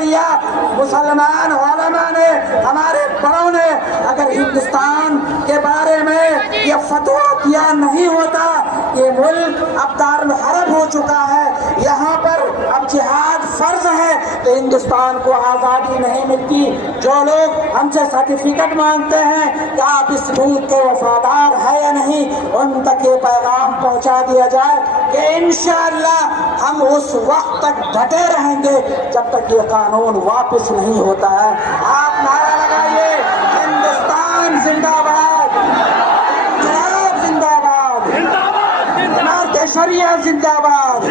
लिया। मुसलमान उलमा ने, हमारे बड़ों ने अगर हिंदुस्तान के बारे में ये फतवा दिया नहीं होता, ये मुल्क अब दारुल हरब हो चुका है, यहाँ पर अब जिहाद फर्ज है, तो हिंदुस्तान को आज़ादी नहीं मिलती। जो लोग हमसे सर्टिफिकेट मांगते हैं कि आप इस मुल्क के वफादार है या नहीं, उन तक ये पैगाम पहुंचा दिया जाए कि इंशाअल्लाह हम उस वक्त तक डटे रहेंगे जब तक ये कानून वापस नहीं होता है। आप नारा लगाइए, हिंदुस्तान जिंदाबाद, इंकलाब जिंदाबाद, इमारत शरिया जिंदाबाद।